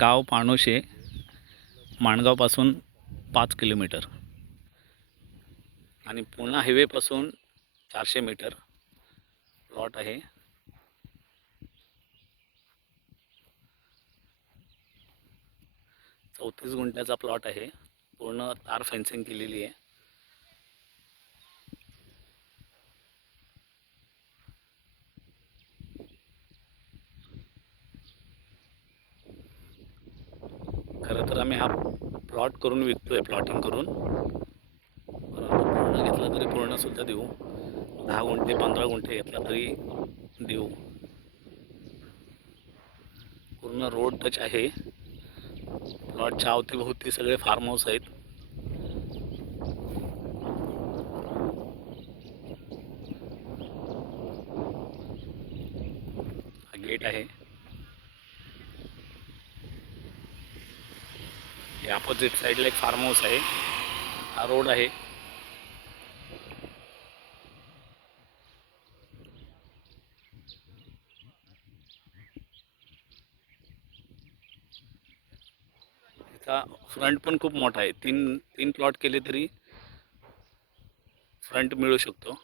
गाव पाणोशे, माणगावपासून 5 किलोमीटर आणि Pune हायवेपासून 400 metre plot आहे. 34 गुंठ्याचा प्लॉट आहे. पूर्ण तार फेन्सिंग केलेली आहे. खरं तर आम्ही हा प्लॉट करून विकतोय, प्लॉटिंग करून. परंतु पूर्ण घेतला तरी पूर्ण सुद्धा देऊ. 10 गुंठे 15 गुंठे घेतला तरी देऊ. पूर्ण रोड टच आहे. प्लॉटच्या अवतीभोवती सगळे फार्म हाऊस आहेत. हा गेट आहे. हे अपोजिट साईडला एक फार्म हाऊस आहे. हा रोड आहे. त्याचा फ्रंट पण खूप मोठा आहे. तीन प्लॉट केले तरी फ्रंट मिळू शकतो.